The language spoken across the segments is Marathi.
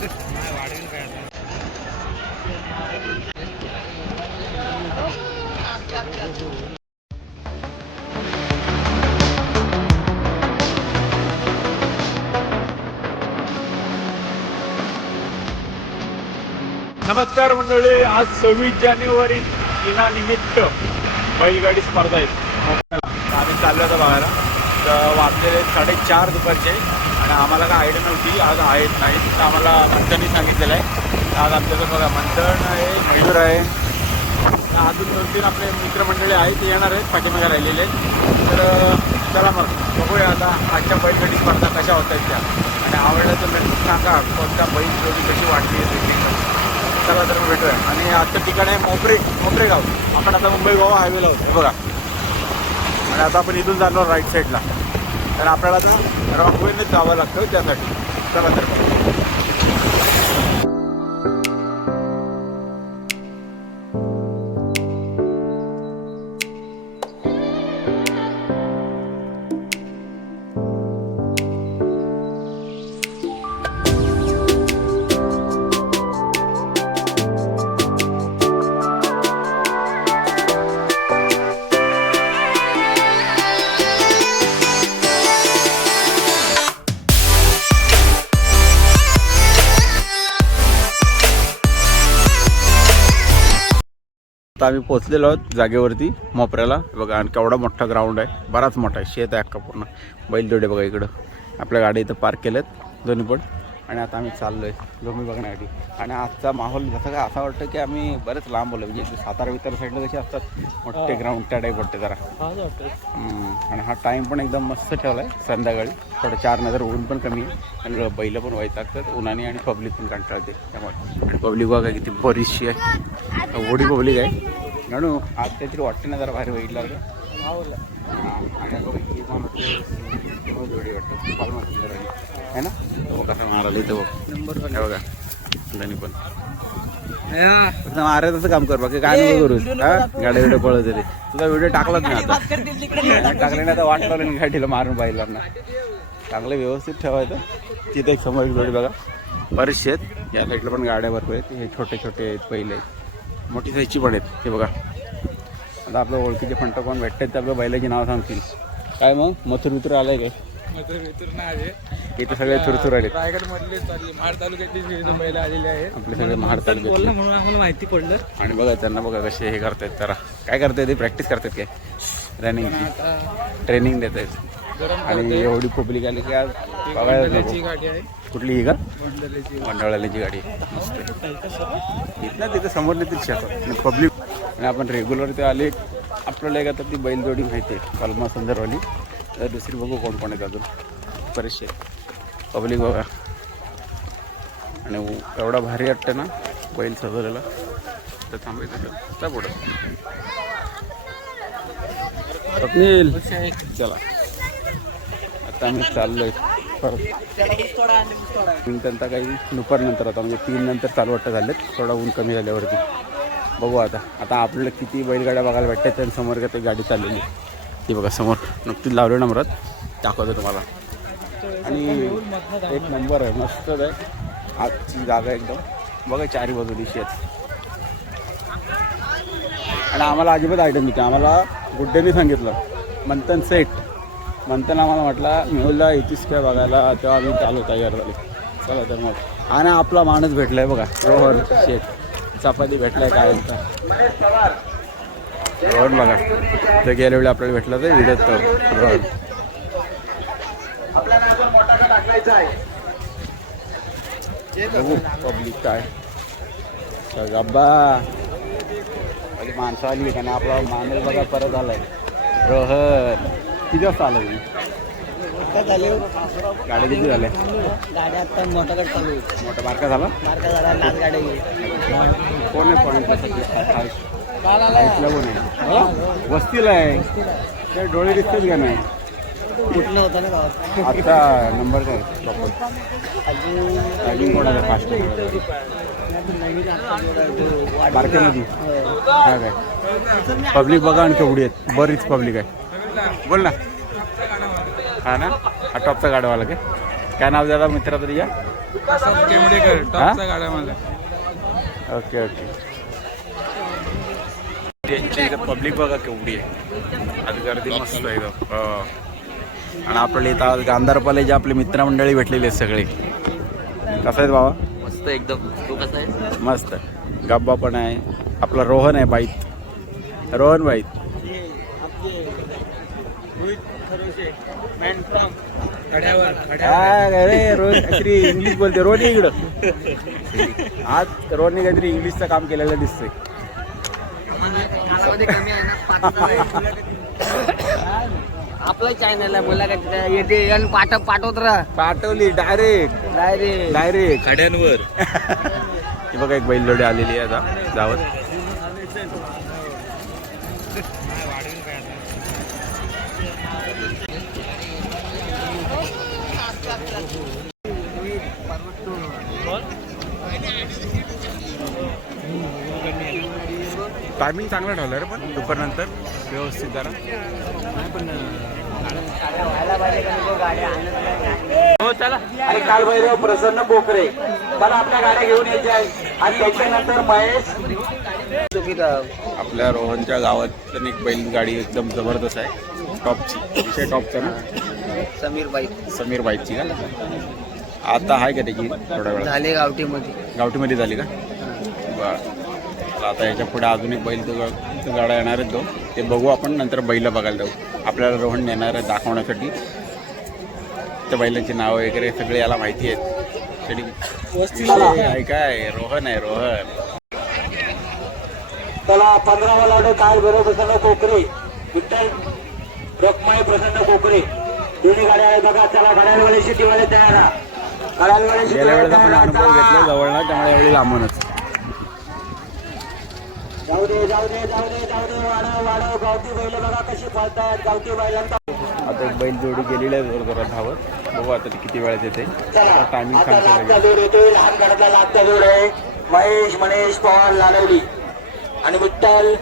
नमस्कार मंडळी, आज 26 जानेवारी दिनानिमित्त बैलगाडी स्पर्धा आहेत. आम्ही चाललो होतो बघायला. तर वाजलेले 4:30 दुपारचे आणि आम्हाला काय आयडिया नव्हती आज आहेत नाही. तर आम्हाला मंथननी सांगितलेलं आहे. आज आमच्याकडे बघा मंथन आहे, मयूर आहे, अजून 2-3 आपले मित्रमंडळी आहेत ते येणार आहेत, पाठीमागे राहिलेले. तर चला मग बघूया आता आजच्या बैलगाडी स्पर्धा कशा होत आहेत त्या. आणि आवडल्या तर नक्की सांगा कोणत्या बैल जोडी कशी वाटली आहे. चला तर भेटूया. आणि आजचं ठिकाण आहे मोपरे गाव. आपण आता मुंबई गोवा हायवेला होतो हे बघा. आणि आता आपण इथून जाणार राईट साईडला. तर आपल्याला आता रॉंग वेनेच जावं लागतं त्यासाठी. चला तर आता आम्ही पोचलेलो आहोत जागेवरती मोपऱ्याला. बघा आणि केवढा मोठा ग्राउंड आहे, बराच मोठा आहे, शेत आहे अख्खा पूर्ण. बैलजोडे बघा इकडं आपल्या गाडी इथं पार्क केल्यात दोन्ही पण. आणि आता आम्ही चाललो आहे गमी बघण्यासाठी. आणि आजचा माहोल जसं काय असं वाटतं की आम्ही बरेच लांब बोललो, म्हणजे सातारा वितार साईडला कसे असतात मोठे ग्राउंड त्या टाईप वाटते जरा. आणि हा टाईम पण एकदम मस्त ठेवला आहे संध्याकाळी. थोडं 4 नंतर ऊन पण कमी आहे आणि बैल पण वैतागतात उन्हाने आणि पब्लिक पण कंटाळते त्यामुळे. आणि पब्लिक बघा किती बरीचशी आहे, एवढी पब्लिक आहे म्हणून आज काहीतरी वाटते ना जरा भारी बैठला जोडी वाटतं आहे ना. कसं मारायला इथं बघ बघा त्यांनी पण मारायचं काम कर बाकी काय नको करूस. हा गाडी व्हिडिओ पळत तरी तुझा व्हिडिओ टाकलाच नाही आता. टाकले नाही आता वाट लावलं गाडीला मारून पाहिलांना. चांगलं व्यवस्थित ठेवायचं. तिथे एक समोर एक जोडी बघा बरेचसे आहेत. या साईडला पण गाड्या भरपूर आहेत. हे छोटे छोटे आहेत, पहिले मोठी साईजची पण आहेत. हे बघा आता आपल्या ओळखीचे फंट कोण भेटतात तर आपल्या बैलाची नाव सांगतील. काय मग मथुर मित्र आलाय काय? इथे सगळे चुरचुर आले. रायगड मधले महाड तालुक्यातली बैल आलेले आहेत. आपले सगळे महाड तालुक्यात म्हणून आम्हाला माहिती पडलं. आणि बघा त्यांना बघा कसे हे करतायत. जरा काय करतायत ते प्रॅक्टिस करतात काय रनिंगची ट्रेनिंग देत आहेत. आणि एवढी पब्लिक आली की आज बघायला गाडी आहे. कुठली ही का मंडळाची गाडी मस्त इथं तिथं समोर नाही तिथे आणि पब्लिक. आणि आपण रेग्युलर ते आले आपल्याला एक आता ती बैलजोडी माहिती आहे कलमा संदर्भाली. तर दुसरी बघू कोण कोण आहेत अजून बरेचसे पब्लिक बघा. आणि एवढा भारी वाटतं ना बैल सजवलेला. तर थांबायचं त्या पुढं स्वप्नील. चला आता आम्ही चाललो आहे परत. नंतर काही दुपारनंतर आता म्हणजे 3 नंतर चालू वाटतं झालेत. थोडा ऊन कमी झाल्यावरती बघू आता आपल्याला किती बैलगाड्या बघायला भेटतात. त्यांच्यासमोर का ते गाडी चाललेली ती बघा समोर नुकतीच लावलं नंबरात दाखवतो तुम्हाला. आणि एक नंबर आहे, मस्तच आहे आजची जागा एकदम बघा. 4 बाजू दिशी आहेत. आणि आम्हाला अजिबात आयटम मिळते. आम्हाला गुड्डेने सांगितलं मंथन सेट. मंथन आम्हाला म्हटला मेहुलला येतीस काय बघायला, तेव्हा आम्ही चालू तयार झाले. चला तर मग. आणि आपला माणूस भेटलाय बघा रोहन शेठ. चपाती भेटलाय काय रोहन बघा. तर गेल्या वेळी आपल्याला भेटला तर विडत रोहन. बघू पब्लिक काय गब्बा माझी माणसं आली का नाही. आपला माणूस बघा परत आलाय रोहन. किती वाजता आलं तुम्ही? गाड्या किती झाल्या? गाड्या आता मोठा गट चालू आहे. मोठा बारका झाला लाच गाड्या कोण आहे पॉईंटला कोण आहे? वस्तीला आहे. ते डोळे दिसतात का नाही? कुठलं होतं ना गावात. आता नंबर काय अजून कोणाचा फास्ट बारक्यामध्ये काय काय पब्लिक बघा आणि केवढी आहेत. बरीच पब्लिक आहे. बोल ना. हा ना हा टॉपचा गाडीवाला काय काय नाव द्याला मित्रा तरी या केमडेकर टॉपच्या गाड्या मला. Okay okay. त्यांची पब्लिक बघा केवढी आहे, आज गर्दी मस्त आहे एकदम. आणि आपल्याला इथं आज गांधारपाले आपले मित्रमंडळी भेटलेली आहेत सगळे. कसं आहेत बाबा? मस्त एकदम. तू कसा आहे? मस्त. गब्बा पण आहे, आपला रोहन आहे बाईत, रोहन बाईत. अरे रोहन काहीतरी इंग्लिश बोलते. रोहन इकडं आज रोहनने काहीतरी इंग्लिशचं काम केलेलं दिसतंय. आपलं चॅनल आहे बोला का येते आणि पाठवत राहा. पाठवली डायरेक्ट डायरेक्ट गाड्यांवर. ही बघा एक बैलजोडी आलेली आहे आता जावत. टायमिंग चांगला ठेवला रे पण दुपारनंतर व्यवस्थित जरा. हो चला. आणि कालभैरव प्रसन्न पोखरे मला आपल्या गाड्या घेऊन यायच्या आहेत. आणि त्याच्यानंतर महेश. आपल्या रोहनच्या गावात पण एक बैलगाडी एकदम जबरदस्त आहे, टॉपची. विषय टॉपचा ना, समीर बाईकची का आता आहे का त्याची? थोड्या वेळा झाले गावठीमध्ये झाली का? बरं. आता याच्या पुढे अजून एक बैल गाड्या येणार आहेत दोन, ते बघू आपण. नंतर बैल बघायला जाऊ. आपल्याला रोहन येणार आहे दाखवण्यासाठी. त्या बैलांची नावं वगैरे सगळे याला माहिती आहेत. तरी विषय आहे काय, रोहन आहे रोहन. चला 15वा लाडू काय बरोबर प्रसन्न कोकरे, विठ्ठल रखमाई प्रसन्न कोकरे, दोन्ही गाड्या आहेत बघा. चला गाड्यांवाले शिटीवाले तयार. गाड्यांवाले शिटीवाले पण अनुभव घेतला जवळला, त्यामुळे एवढी लांबूनच. जाऊ दे वाढव गावठी बैल बघा कशी पळतायत गावठी बैलांचा. आता एक बैल जोडी गेलेली आहे जोर जोरात धावत. बघू आता किती वेळात येते. टायमिंग सांगतो. लहान गडातला लागता जोड आहे महेश पवार लालवली आणि विठ्ठल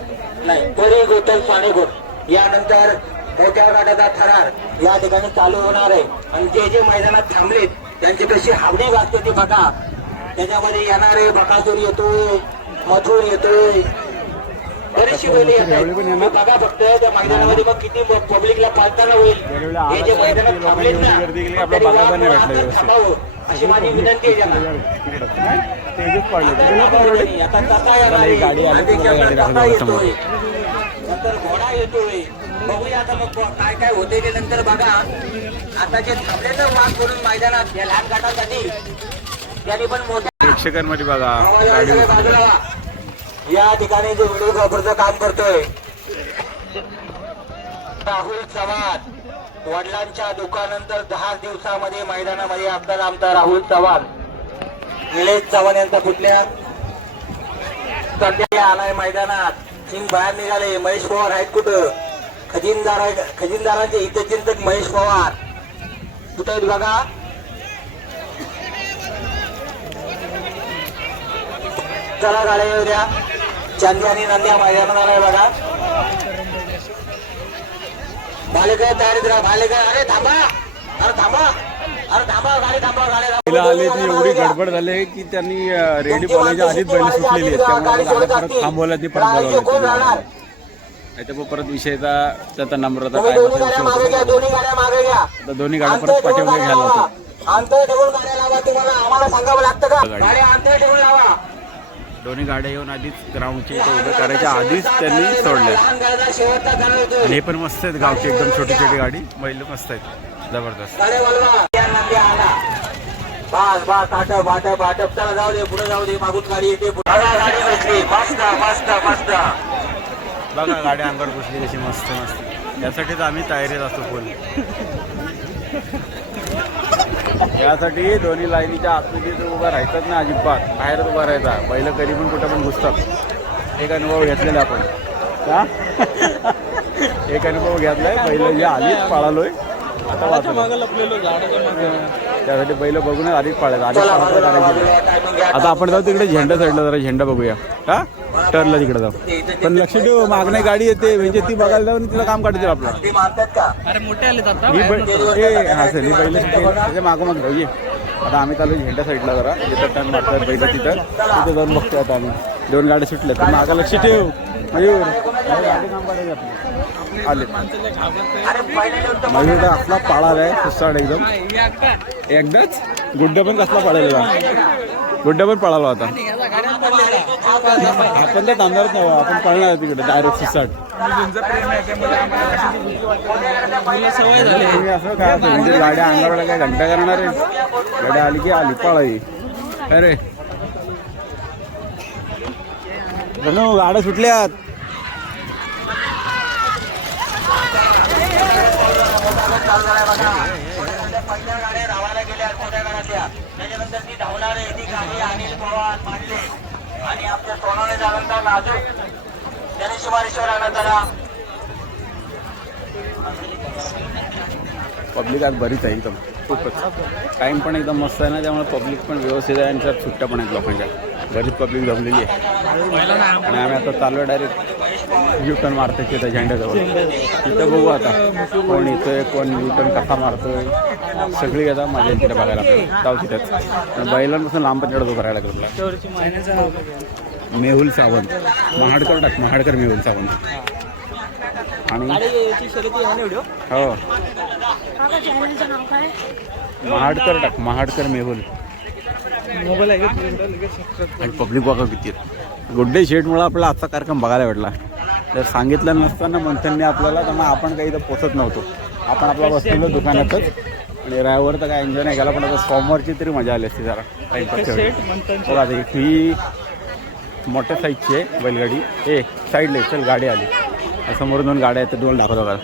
नाही परी गोतल पाणीगोट. यानंतर मोठ्या गाड्याचा थरार या ठिकाणी चालू होणार आहे. आणि जे जे मैदानात थांबलेत त्यांची कशी हावडी वाजते ती बघा. त्याच्यामध्ये येणारे बकासूर येतोय, मथुर येतोय, बरीचशी बैल येतात बघा. फक्त त्या मैदानामध्ये मग किती पब्लिकला पाळताना होईल. हे जे मैदानात थांबलेत ना थांबावं अशी माझी विनंती आहे त्यांना. आता कसा येतोय, नंतर घोडा येतोय. बघूया आता मग काय काय होते ते नंतर बघा. आता जे थांबले तर वाद करून मैदानात या लहान गाठासाठी त्यांनी पण मोठ्या प्रेक्षकांमध्ये बघा बाजूला या ठिकाणी जो व्हिडिओग्राफरचं काम करतोय राहुल चव्हाण. वडिलांच्या दुकानानंतर 10 दिवसामध्ये मैदानामध्ये आपल्याला आमचा राहुल चव्हाण, निलेश चव्हाण यांचा कुठल्या सध्या आलाय मैदानात. सिंग बाहेर निघाले. महेश पवार आहेत कुठं? खजिनदारांचे हितचिंतक महेश पवार कुठे आहेत बघा. चला गाड्या येऊ द्या. चांदी आणि नंद्या मैदानात आलाय बघा. भालेकर तयारीत राहा. भालेकर अरे थांबा गाडी थांबा. गाडी एवढी गडबड झाली की त्यांनी रेडी बोलायच्या आधीच बैल सुटलेली आहेत. त्यामुळे परत थांबवला ती परत बोलावलं. त्याच्या परत विषयचा त्याचा नम्रता काय दोन्ही गाड्या दोन्ही गाड्या परत पाठीमागे घ्यायला होतं. अंतर ठेवून गाड्या लावा. तुम्हाला आम्हाला सांगावं लागतं का? गाड्या अंतर ठेवून लावा. दोन्ही गाड्या येऊन आधीच ग्राउंडची इथं उभं करायच्या आधीच त्यांनी सोडल्या. आणि हे पण मस्त आहेत गावची एकदम छोटी छोटी गाडी. बैल मस्त आहेत जबरदस्त. चला जाऊ दे पुढे जाऊ दे. मागून गाडी येते. गाडी बसली मस्त बघा. गाडी अंगावर बसली कशी मस्त मस्त. यासाठीच आम्ही तयारीत असतो फुल. यासाठी दोन्ही लाईनीच्या आतमध्ये उभं राहायचंच ना अजिबात. बाहेरच उभं राहायचा. बैल कधी पण कुठं पण घुसतात. एक अनुभव घेतलेला आपण का एक अनुभव घेतलाय. बैल जे आलीच पळालोय आता वाचलं. त्यासाठी बैल बघूनच आधीच पाळायचं, आधीच पाळायचं करायची. आता आपण जाऊ तिकडे झेंडा साईडला, जरा झेंडा बघूया का टर्नला तिकडे जाऊ. पण लक्ष ठेव, मागणे गाडी येते म्हणजे ती बघायला जाऊन तिला काम काढतील आपलं. अरे मोठे आले आता ही बैल त्याच्या मागोमाग जाऊ ये. आता आम्ही चालू झेंडा साईडला जरा जिथं टर्न मारतात बैल तिथं जाऊन बघतो. आता आम्ही 2 गाड्या सुटल्या तर मागं लक्ष ठेव. मयूर काम काढायचं आपलं. आले मयूर तर असला पाळाला आहे सुसाड एकदम. एकदाच गुड्डा पण कसला पाळलेला, गुड्डा पण पळाला होता. आपण तर थांबणारच नाही, आपण पळणार तिकडे डायरेक्ट सुसाड. तुम्ही असं काय म्हणजे गाड्या अंगावर काय घंटा करणार आहे. गाड्या आली की आली पळाई. अरे नो गाड्या सुटल्यात. पहिल्या गाड्या धावायला गेल्या छोट्या गाड्यातल्या, त्याच्यानंतर ती धावणारे ती गाडी अनिल पवार पाटले आणि आपल्या सोनाने जालंता नाजूक त्याने शिवारेश्वर आणत आला. पब्लिक आज बरीच आहे एकदम, खूपच. टाईम पण एकदम मस्त आहे ना, त्यामुळे पब्लिक पण व्यवस्थित आहे आणि त्यात सुट्ट्या पण आहेत लोकांच्या. बरीच पब्लिक जमलेली आहे आणि आम्ही आता चाललो डायरेक्ट युटर्न मारतोय तिथं झेंड्याजवळ. तिथं बघू आता कोण येतोय, कोण युटर्न कसा मारतोय, सगळी आता मजा येते बघायला आपल्याला. जाऊ तिथंच बैलांपासून लांब पण चढतो करायला लागला. मेहुल सावंत महाडकर टाक, महाडकर मेहुल सावंत. आणि हो महाडकर टाक, महाडकर मेहुल. आणि पब्लिक बघा किती. गुड्डे शेटमुळे आपला आजचा कार्यक्रम बघायला भेटला. जर सांगितलं नसताना मंथनने आपल्याला तर मग आपण काही इथं पोचत नव्हतो. आपण आपला बसलेलो दुकानातच आणि रायवर तर काय एन्जॉय नाही केला. पण आता सोमवारची तरी मजा आली असती जरा टाईमपास. बघा ही मोठ्या साईजची आहे बैलगाडी. साईडला चल गाडी आली. समोर 2 गाड्या आहेत, 2 दाखवतो का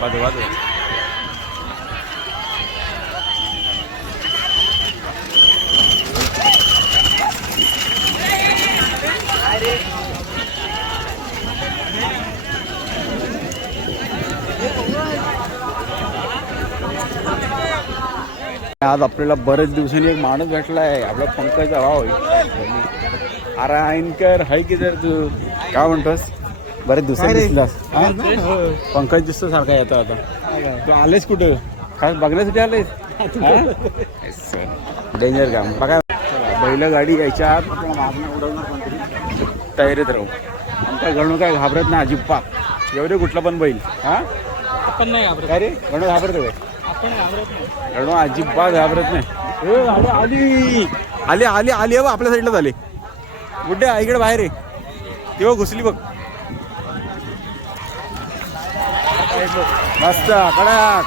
बाजू बाजू. आज आपल्याला बरेच दिवसांनी एक माणूस भेटला आहे, आपला पंकजचा भाव. अरे ऐनकर हाय की जर तू काय म्हणतोस, बरेच दिवसांनी दिसलास. पंकज दिसतो सारखा येतो. आता तू आलेस कुठं, काय बघण्यासाठी आलेस? डेंजर काम बघा. बैल गाडी यायच्या आत आपल्याला मागणं उडवणार कोणतरी, तयारीत राहू. आमचा गणू काय घाबरत नाही अजिबात. एवढे कुठला पण बैल हा आपण नाही घाबरत. काय रे गणू घाबरतो काय? आपण घाबरत नाही. गणू अजिबात घाबरत नाही. आली आली आली आली बा, आपल्या साईडला झाले. गुड्डे इकडे बाहेर आहे, तेव्हा घुसली बघ. मस्त कडक.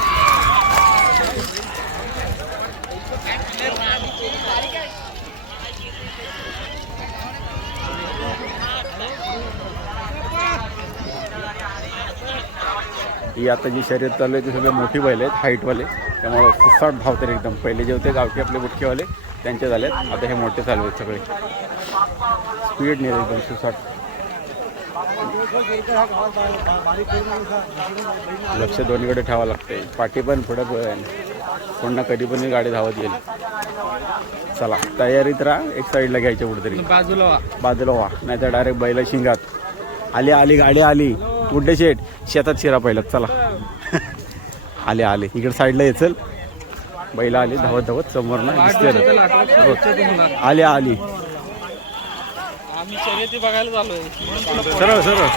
ही आता जी शर्यत चालू आहे ती सगळे मोठी बैल आहेत, हाईटवाले. त्यामुळे सुसाट धावतात एकदम. पहिले जे होते गावठी आपले बुटकेवाले त्यांचे झालेत, आता हे मोठे चालू आहेत सगळे. स्पीड नाही एकदम सुसाट. लक्ष दोन्हीकडे ठेवावं लागते. पाठी पण पुढे पण, पुन्हा कधी पण गाडी धावत येईल. चला तयारीत राहा. एक साईडला घ्यायच्या कुठेतरी बाजूला व्हा, नाही तर डायरेक्ट बैला शिंगात. आली आली गाडी आली. गुड्डे शेट शेतात शिरा पहिला. चला आले आले इकडे साईडला ये. चल बैला आली धावत धावत समोर ना दिसते. आली आली आम्ही शर्यती बघायला चाललोय. सरळ सरळ.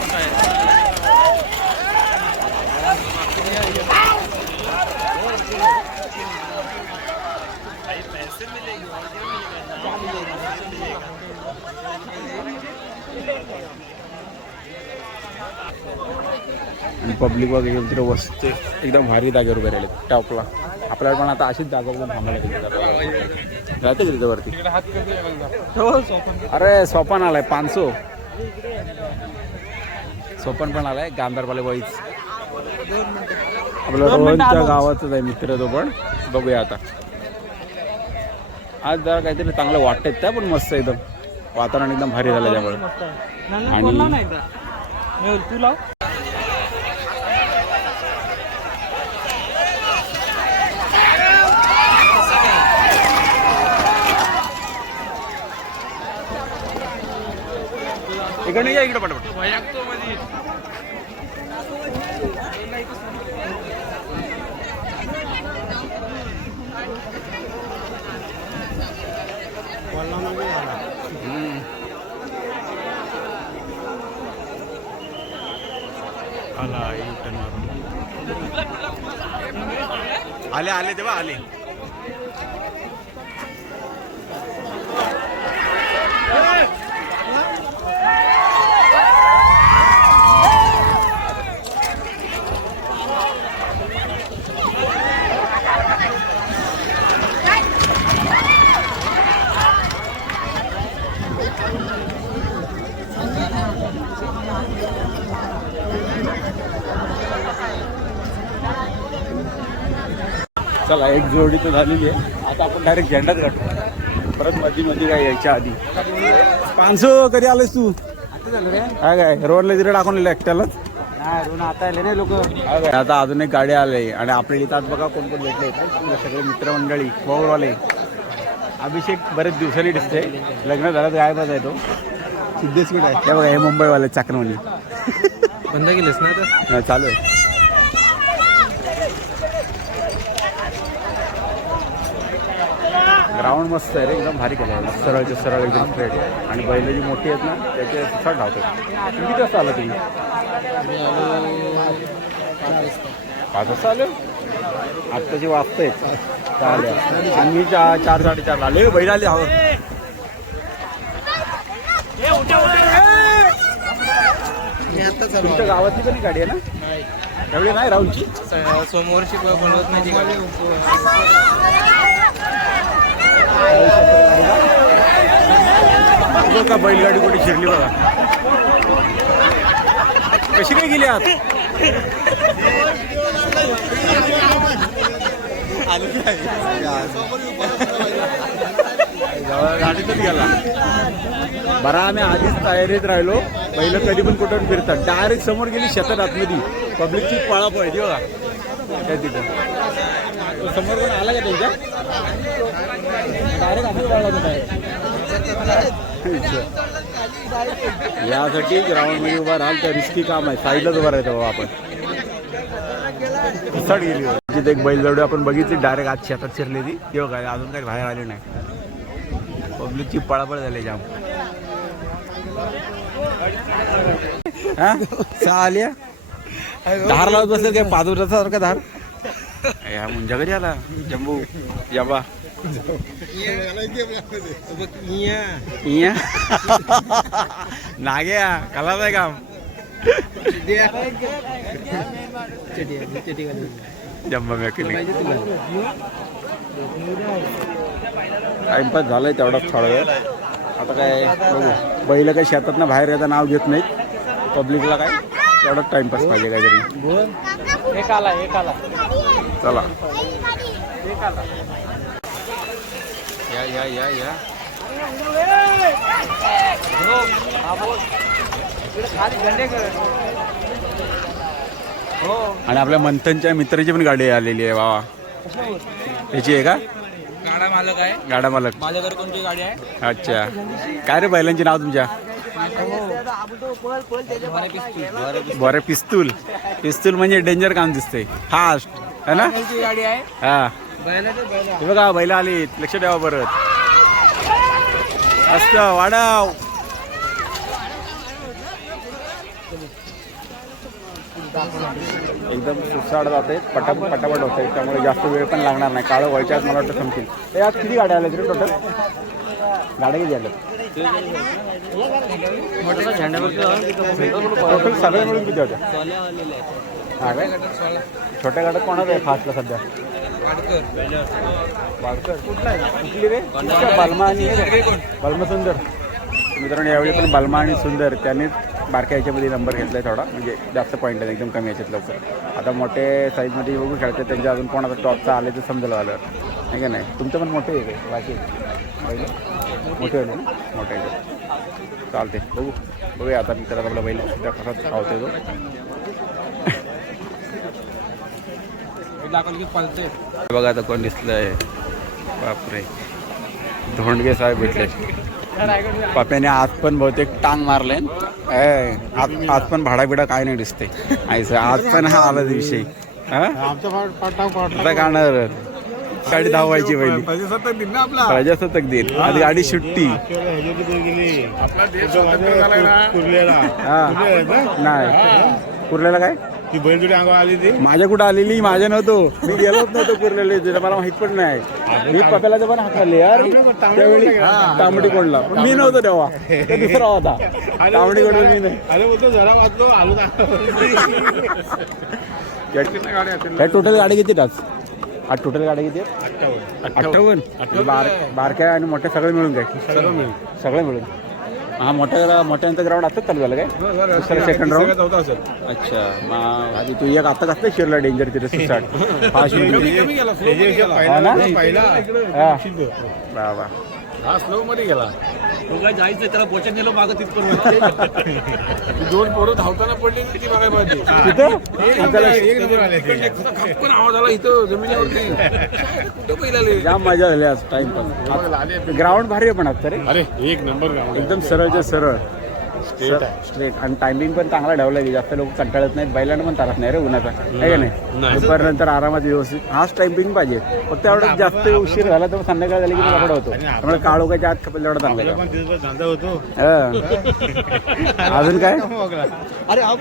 आणि पब्लिक वगैरे तिथे वसते एकदम भारी जागेवर उभे राहिले टॉपला. आपल्याला पण आता अशीच जागा बघून थांबायला जाते का तिथं वरती. अरे सोपान आलाय 500. सोपान पण आलाय. गांधारवाले वाईच आपल्या रोहनच्या गावाचाच आहे मित्र तो पण. बघूया आता. आज जरा काहीतरी चांगलं वाटतंय त्या पण मस्त एकदम. वातावरण एकदम भारी झालं त्यामुळे. आणि इकडे या, इकडे पटापट. आला U-turn मारून. आले आले तेव्हा आले. चला एक जोडी तर झालेली आहे. आता आपण डायरेक्ट झेंडाच गाठू. परत मध्ये काय यायच्या आधी. 500 कधी आलेस तू? काय काय रोडला तिथे टाकून एकट्यालाच आता आले नाही लोक. आता अजून एक गाडी आली आणि आपल्या इथं बघा कोण कोण भेटले. सगळे मित्रमंडळी पौरवाले. अभिषेक बरेच दिवसांनी दिसते. लग्न झालं गायबच आहे तो. सिद्धेश्वर आहे ते बघा. हे मुंबईवाले चाकणवाली. बंद केलेस ना तर? चालू आहे. ग्राउंड मस्त आहे रे. एकदम भारी केलं आहे. सरळचे सरळ एकदम स्ट्रेट. आणि बैल जी मोठी आहेत ना त्याचे सट धावतात. किती वाजता आलं तुम्ही? 5 वाजता आलं. आत्ताची वाजता आहेत चालेल. आणि मी 4 साडेचार आले. बैल आले हवं. तुमच्या गावातली पण गाडी आहे ना? एवढी नाही राहुलची. सोमवारची बोलवत नाही ती गाडी. का बैलगाडी कुठे शिरली बघा. कशी काय गेली आत? गाडीतच गेला. बरं आम्ही आधीच तयारीत राहिलो. बैल कधी पण कुठून फिरतात. डायरेक्ट समोर गेली शेतात आतमध्ये. पब्लिकची पळापळ आहे बघा त्या तिथं. समोर कोण आला का त्यांच्या? डायरेक्ट असं पळाला होता. यासाठी ग्राउंड मध्ये उभा राहाल तर रिस्की काम आहे. साईडलाच उभा राहतो बाबा आपण. घसट गेली. तिथे एक बैलजोडी आपण बघितली डायरेक्ट आज शेतात शिरली ती. तेव्हा काय अजून काही बाहेर आले नाही. पब्लिकची पळापळ झाली जाम. हा आल्या धार लावत बसले काय पादुराचा सारखा धार. या मुंजा कधी आला जम्बू जाबा. नाग्या कलाच आहे काम. जम्बा मॅकली. टाइमपास झालाय तेवढाच थोडा वेळ. आता काय बघू. बैल काही शेतात ना बाहेर येता नाव घेत नाहीत. पब्लिकला काय तेवढाच टाइमपास पाहिजे काहीतरी. एक आला. चला या आणि आपल्या मंथनच्या मित्राची पण गाडी आलेली आहे बाबा. त्याची आहे का? गाडा मालक आहे. गाडा मालक. माझ्याकडे कोणती गाडी आहे? अच्छा. काय रे बैलांची नाव तुमच्या? बरं पिस्तूल. पिस्तूल म्हणजे डेंजर काम दिसतंय. फास्ट है ना? गाडी आहे. हा हे बघा बैला आली. लक्ष द्यावा परत. मस्त वाढाव. एकदम सुसाड जाते. पटापट होत आहे. त्यामुळे जास्त वेळ पण लागणार नाही. काळं व्हायच्यात मला वाटतं संपतील. तर यात किती गाड्या आल्या तरी टोटल? गाड्या किती आल्या टोटल सगळे मिळून किती होत्या? हा काय छोट्या गाड्यात कोणाचं आहे फास्टला सध्या? वाडकर कुठला आहे? कुठली रे? बलमा आणि बलमा सुंदर. मित्रांनो यावेळी पण बलमा आणि सुंदर त्यांनी बारक्या ह्याच्यामध्ये नंबर घेतलाय. थोडा म्हणजे जास्त पॉईंट आहे. एकदम कमी याच्यात लवकर. आता मोठे साईजमध्ये बघू खेळतात. त्यांच्या अजून कोणाचा टॉपचा आले तर समजायला आलं नाही का? नाही तुमचं पण मोठे आहे काय? बाकी मोठे होते ना? मोठे चालते. बघूया आता मित्रात आपला बैल सध्या कसा धावतोय तो. बघा आता कोण दिसलंय. बापरे धोंडगे साहेब भेटले. पप्याने आज पण बहुतेक टांग मारले आज पण भाडा बिडा काय नाही दिसते आईचं आज पण हा आला विषय आता गाणार गाडी धावायची पहिली प्रजासत्ताक दिन आज गाडी सुट्टी नाही कुर्ल्याला काय ती बैलजोडी अंगावर आली ती माझ्या कुठं आलेली माझ्या नव्हतो मी गेलोच नव्हतो कुर्ल्याला तिला मला माहित पण नाही मी पप्याला पण हाकले यार त्यावेळी तांबडी कोणला मी नव्हतो तेव्हा ते दुसरा होता तांबडी कोणला मी नाही अरे बोलतो जरा वाचलो आलो काय टोटल गाडी किती आज टोटल गाडी किती 58 बारक्या आणि मोठ्या सगळे मिळून काय सगळं मिळून हा मोठ्यांचं ग्राउंड आताच चालू झालं काय दुसरं सेकंड राऊंड अच्छा मग आधी तू एक आता कसं शिरला डेंजर तिथे सुसाट हा वा हा स्लो मध्ये गेला जायचं त्याला पोचन गेलो मागं तिथपर्यंत दोन पोरं धावताना पडले किती बघायला पाहिजे खपकन आवाज आला इथं जमिनीवरती कुठं पहिला जाम मजा झाली आज टाइमपास ग्राउंड भारी आहे पण आता रे अरे एक नंबर ग्राउंड एकदम सरळच्या सरळ स्ट्रेट आणि टायमिंग पण चांगला ठेवला की जास्त लोक कंटाळत नाहीत बैलांना पण त्रास नाही रे उन्हाचा आहे का नाही दुपारनंतर आरामात व्यवस्थित हाच टायमिंग पाहिजे फक्त एवढं जास्त उशीर झाला तर संध्याकाळ झाली की कपडा होतो त्यामुळे काळोखाच्या आत खपेल एवढा चांगला धंदा होतो अजून काय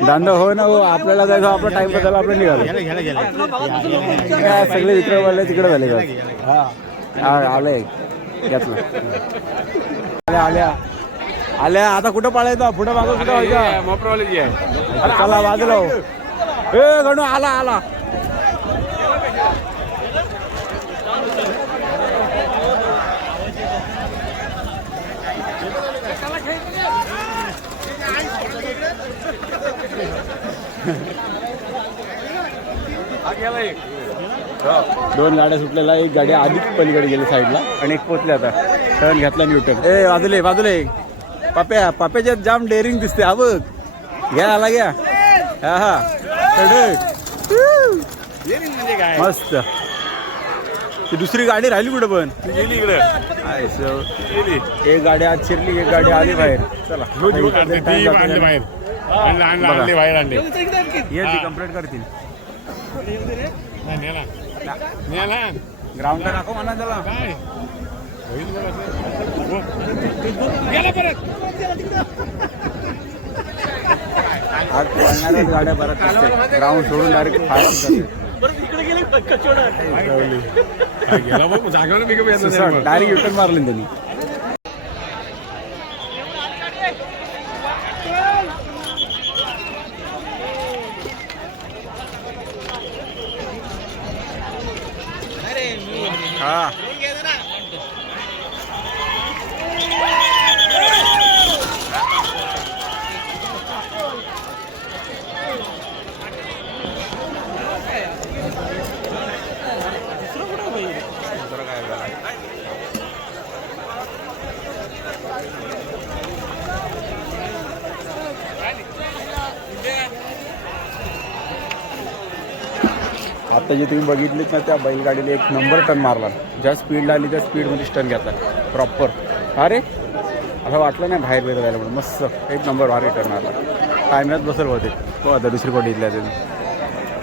धंदा हो ना हो आपल्याला जायचं आपला टाइम बदल आपलं निघालं सगळे इकडे बोलले तिकडे झाले का आलंय घेतलं आल्या आता कुठं पाळायचं पुढे मागं कुठं व्हायचं मोपरवाले आहे चला बाजूला हो. ए गणू आला दोन गाड्या सुटलेला एक गाडी आधीच पलीकडे गेली साईडला आणि एक पोचले आता टर्न घेतला न्यूटन ए बाजूले पाप्याच्यात जाम डेअरिंग दिसते हा बघ घ्या आला घ्या हा मस्त ती दुसरी गाडी राहिली कुठं पण गेली इकडे एक गाडी आत शिरली एक गाडी आली बाहेर चला बाहेर आणले कंप्लीट करतील नेला ग्राउंडला दाखव म्हणा त्याला काय गेला परत आज पळणाऱ्याच गाड्या परत ग्राउंड सोडून डायरेक्ट फायर गेला बघ जागेवर पिकअप येतो डायरेक्ट युटर्न मारले त्यांनी हा आता जे तुम्ही बघितलेत ना त्या बैलगाडीला एक नंबर टर्न मारला ज्या स्पीडला आली त्या स्पीडमध्येच टर्न घेतला प्रॉपर अरे असं वाटलं नाही बाहेर जायला म्हणून मस्त एक नंबर भारी टर्न मारला टायमात बसल होते तो आता दुसरी कोटी इथल्या